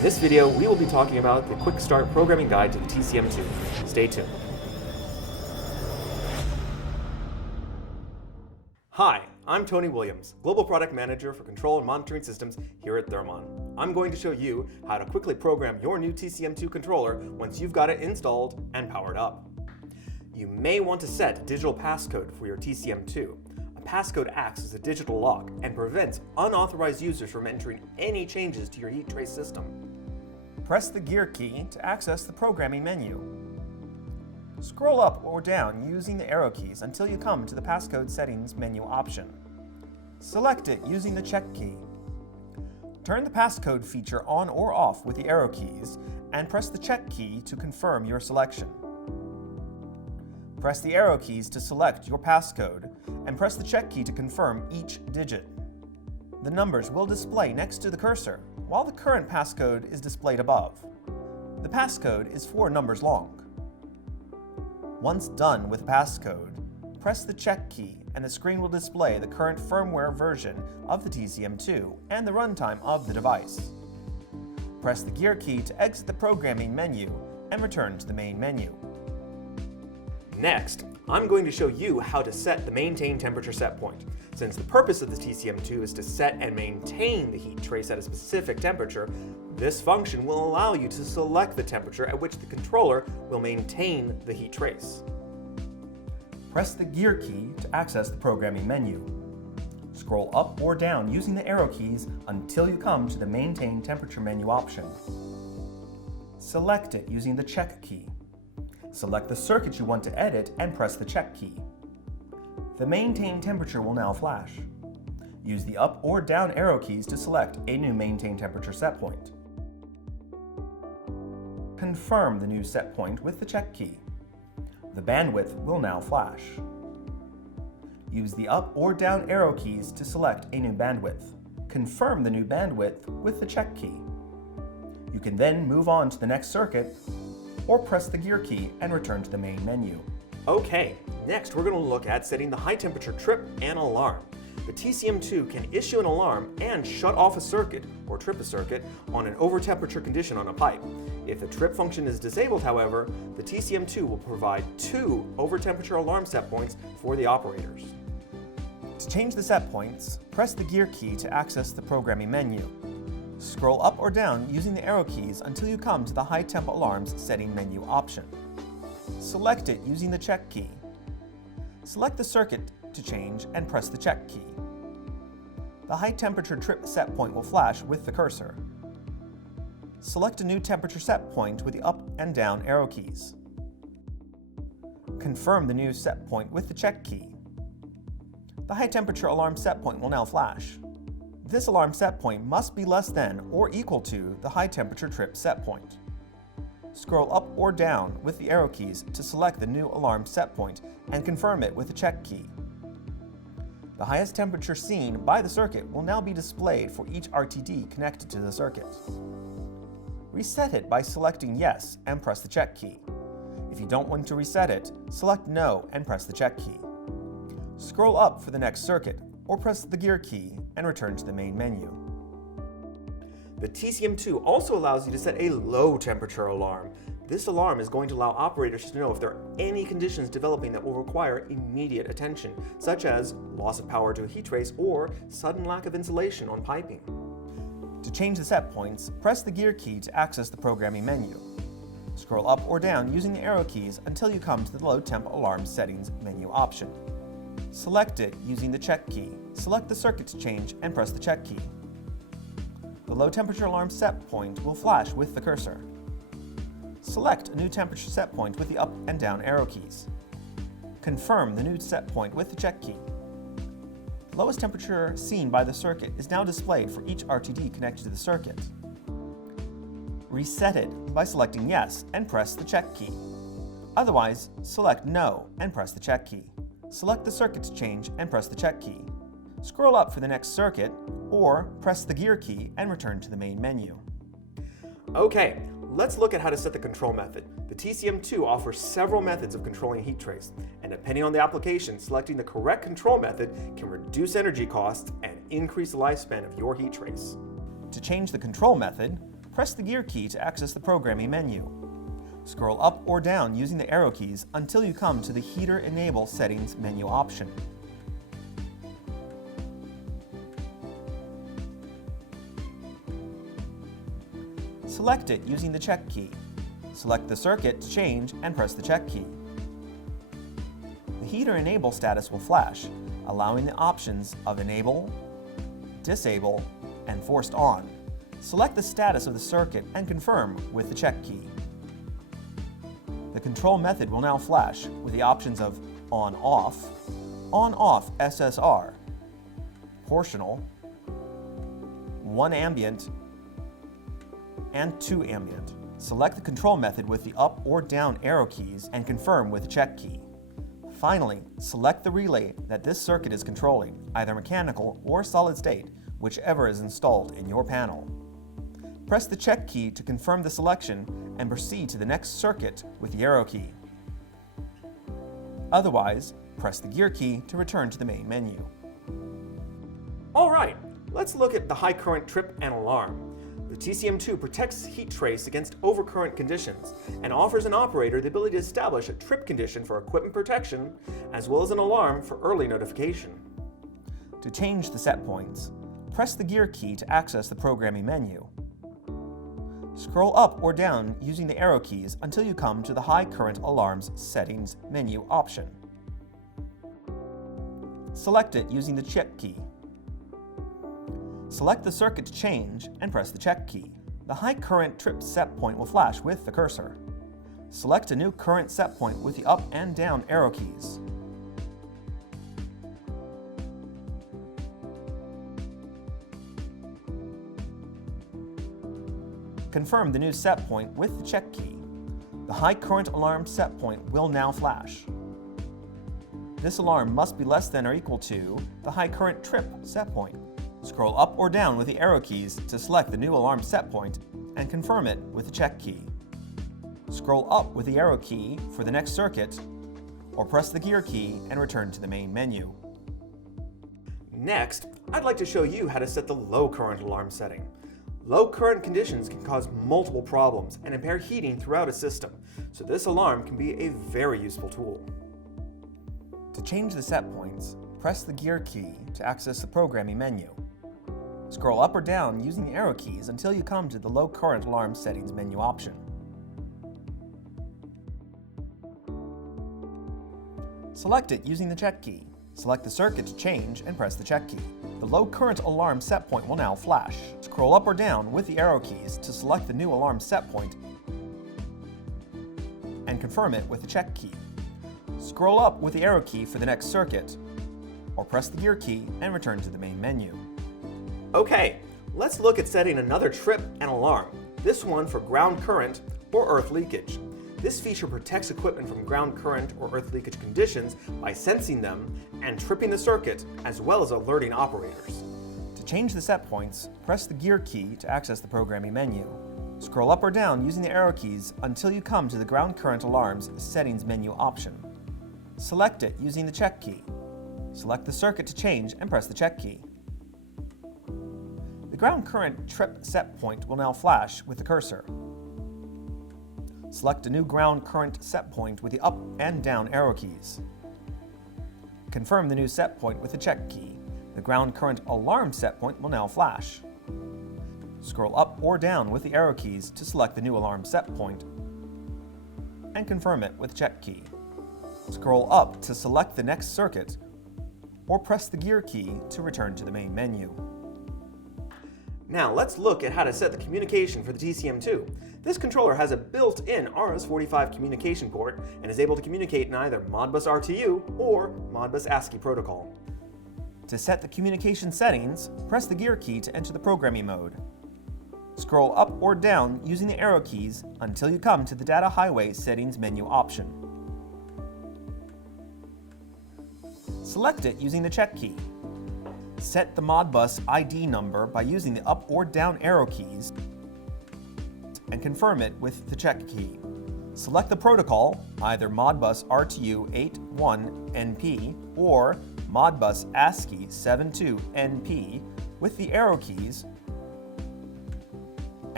In this video, we will be talking about the QuickStart programming guide to the TCM2. Stay tuned. Hi, I'm Tony Williams, Global Product Manager for Control and Monitoring Systems here at Thermon. I'm going to show you how to quickly program your new TCM2 controller once you've got it installed and powered up. You may want to set a digital passcode for your TCM2. A passcode acts as a digital lock and prevents unauthorized users from entering any changes to your heat trace system. Press the gear key to access the programming menu. Scroll up or down using the arrow keys until you come to the passcode settings menu option. Select it using the check key. Turn the passcode feature on or off with the arrow keys and press the check key to confirm your selection. Press the arrow keys to select your passcode and press the check key to confirm each digit. The numbers will display next to the cursor, while the current passcode is displayed above. The passcode is 4 numbers long. Once done with the passcode, press the check key and the screen will display the current firmware version of the TCM2 and the runtime of the device. Press the gear key to exit the programming menu and return to the main menu. Next, I'm going to show you how to set the maintain temperature set point. Since the purpose of the TCM2 is to set and maintain the heat trace at a specific temperature, this function will allow you to select the temperature at which the controller will maintain the heat trace. Press the gear key to access the programming menu. Scroll up or down using the arrow keys until you come to the maintain temperature menu option. Select it using the check key. Select the circuit you want to edit and press the check key. The maintain temperature will now flash. Use the up or down arrow keys to select a new maintain temperature set point. Confirm the new set point with the check key. The bandwidth will now flash. Use the up or down arrow keys to select a new bandwidth. Confirm the new bandwidth with the check key. You can then move on to the next circuit or press the gear key and return to the main menu. Okay, next we're going to look at setting the high temperature trip and alarm. The TCM2 can issue an alarm and shut off a circuit, or trip a circuit, on an over-temperature condition on a pipe. If the trip function is disabled, however, the TCM2 will provide 2 over-temperature alarm set points for the operators. To change the set points, press the gear key to access the programming menu. Scroll up or down using the arrow keys until you come to the high temp alarms setting menu option. Select it using the check key. Select the circuit to change and press the check key. The high temperature trip set point will flash with the cursor. Select a new temperature set point with the up and down arrow keys. Confirm the new set point with the check key. The high temperature alarm set point will now flash. This alarm set point must be less than or equal to the high temperature trip set point. Scroll up or down with the arrow keys to select the new alarm set point and confirm it with the check key. The highest temperature seen by the circuit will now be displayed for each RTD connected to the circuit. Reset it by selecting yes and press the check key. If you don't want to reset it, select no and press the check key. Scroll up for the next circuit or press the gear key and return to the main menu. The TCM2 also allows you to set a low temperature alarm. This alarm is going to allow operators to know if there are any conditions developing that will require immediate attention, such as loss of power to a heat trace or sudden lack of insulation on piping. To change the set points, press the gear key to access the programming menu. Scroll up or down using the arrow keys until you come to the low temp alarm settings menu option. Select it using the check key. Select the circuit to change and press the check key. The low temperature alarm set point will flash with the cursor. Select a new temperature set point with the up and down arrow keys. Confirm the new set point with the check key. The lowest temperature seen by the circuit is now displayed for each RTD connected to the circuit. Reset it by selecting yes and press the check key. Otherwise, select no and press the check key. Select the circuit to change and press the check key. Scroll up for the next circuit, or press the gear key and return to the main menu. Okay, let's look at how to set the control method. The TCM2 offers several methods of controlling heat trace, and depending on the application, selecting the correct control method can reduce energy costs and increase the lifespan of your heat trace. To change the control method, press the gear key to access the programming menu. Scroll up or down using the arrow keys until you come to the Heater Enable Settings menu option. Select it using the check key. Select the circuit to change and press the check key. The Heater Enable status will flash, allowing the options of Enable, Disable, and Forced On. Select the status of the circuit and confirm with the check key. The control method will now flash with the options of On-Off SSR, Portional, 1 ambient, and 2 ambient. Select the control method with the up or down arrow keys and confirm with the check key. Finally, select the relay that this circuit is controlling, either mechanical or solid state, whichever is installed in your panel. Press the check key to confirm the selection and proceed to the next circuit with the arrow key. Otherwise, press the gear key to return to the main menu. Alright, let's look at the high current trip and alarm. The TCM2 protects heat trace against overcurrent conditions and offers an operator the ability to establish a trip condition for equipment protection as well as an alarm for early notification. To change the set points, press the gear key to access the programming menu. Scroll up or down using the arrow keys until you come to the High Current Alarms Settings menu option. Select it using the check key. Select the circuit to change and press the check key. The high current trip set point will flash with the cursor. Select a new current set point with the up and down arrow keys. Confirm the new set point with the check key. The high current alarm set point will now flash. This alarm must be less than or equal to the high current trip set point. Scroll up or down with the arrow keys to select the new alarm set point and confirm it with the check key. Scroll up with the arrow key for the next circuit, or press the gear key and return to the main menu. Next, I'd like to show you how to set the low current alarm setting. Low current conditions can cause multiple problems and impair heating throughout a system, so this alarm can be a very useful tool. To change the set points, press the gear key to access the programming menu. Scroll up or down using the arrow keys until you come to the Low Current Alarm Settings menu option. Select it using the check key. Select the circuit to change and press the check key. The low current alarm set point will now flash. Scroll up or down with the arrow keys to select the new alarm set point and confirm it with the check key. Scroll up with the arrow key for the next circuit, or press the gear key and return to the main menu. Okay, let's look at setting another trip and alarm, this one for ground current or earth leakage. This feature protects equipment from ground current or earth leakage conditions by sensing them and tripping the circuit, as well as alerting operators. To change the set points, press the gear key to access the programming menu. Scroll up or down using the arrow keys until you come to the Ground Current Alarms Settings menu option. Select it using the check key. Select the circuit to change and press the check key. The ground current trip set point will now flash with the cursor. Select a new ground current set point with the up and down arrow keys. Confirm the new set point with the check key. The ground current alarm set point will now flash. Scroll up or down with the arrow keys to select the new alarm set point and confirm it with the check key. Scroll up to select the next circuit, or press the gear key to return to the main menu. Now let's look at how to set the communication for the TCM2. This controller has a built-in RS-45 communication port and is able to communicate in either Modbus RTU or Modbus ASCII protocol. To set the communication settings, press the gear key to enter the programming mode. Scroll up or down using the arrow keys until you come to the Data Highway Settings menu option. Select it using the check key. Set the Modbus ID number by using the up or down arrow keys and confirm it with the check key. Select the protocol, either Modbus RTU 81NP or Modbus ASCII 72NP with the arrow keys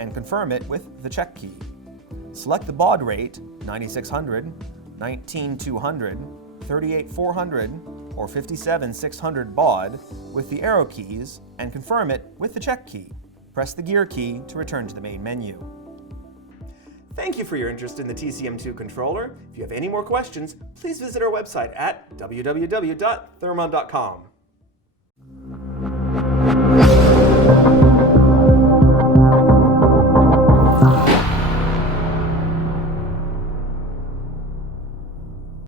and confirm it with the check key. Select the baud rate 9600, 19200, 38400, or 57600 baud with the arrow keys and confirm it with the check key. Press the gear key to return to the main menu. Thank you for your interest in the TCM2 controller. If you have any more questions, please visit our website at www.thermon.com.